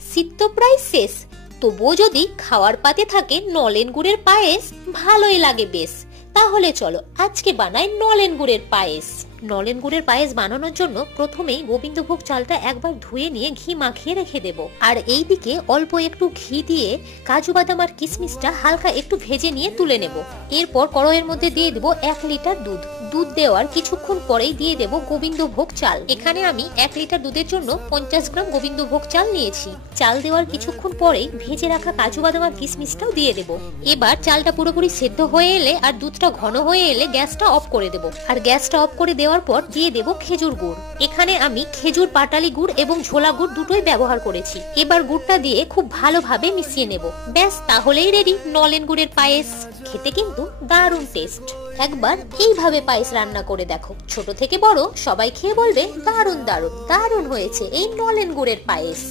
শীত তো প্রায় শেষ, তবুও যদি খাওয়ার পাতে থাকে নলেন গুড়ের পায়েস, ভালোই লাগে বেশ। তাহলে চলো আজকে বানাই নলেন গুড়ের পায়েস। নলেন গুড়ের পায়েস বানানোর জন্য প্রথমেই গোবিন্দভোগ চালটা একবার ধুয়ে নিয়ে ঘি মাখিয়ে রেখে দেব। আর এইদিকে অল্প একটু ঘি দিয়ে কাজু বাদাম আর কিশমিশটা হালকা একটু ভেজে নিয়ে তুলে নেব। এরপর কড়াইয়ের মধ্যে দিয়ে দেব 1 লিটার দুধ। দুধ দেওয়ার কিছুক্ষণ পরেই দিয়ে দেব গোবিন্দভোগ চাল। এখানে আমি 1 লিটার দুধের জন্য 50 গ্রাম গোবিন্দভোগ চাল নিয়েছি। চাল দেওয়ার কিছুক্ষণ পরেই ভেজে রাখা কাজু বাদাম আর কিশমিশটাও দিয়ে দেব। এবার চালটা পুরোপুরি সেদ্ধ হয়ে এলে আর দুধটা ঘন হয়ে এলে গ্যাসটা অফ করে দেব। আর গ্যাসটা অফ করে দেওয়ার পর দিয়ে দেব খেজুর গুড়। এখানে আমি খেজুর পাটালি গুড় এবং ঝোলা গুড় দুটোই ব্যবহার করেছি। এবার গুড়টা দিয়ে খুব ভালোভাবে মিশিয়ে নেব। ব্যাস, তাহলেই রেডি নলেন গুড়ের পায়েস। খেতে কিন্তু দারুণ টেস্ট। একবার এইভাবে পায়েস রান্না করে দেখো, ছোট থেকে বড় সবাই খেয়ে বলবে দারুণ দারুণ দারুণ হয়েছে এই নলেন গুড়ের পায়েস।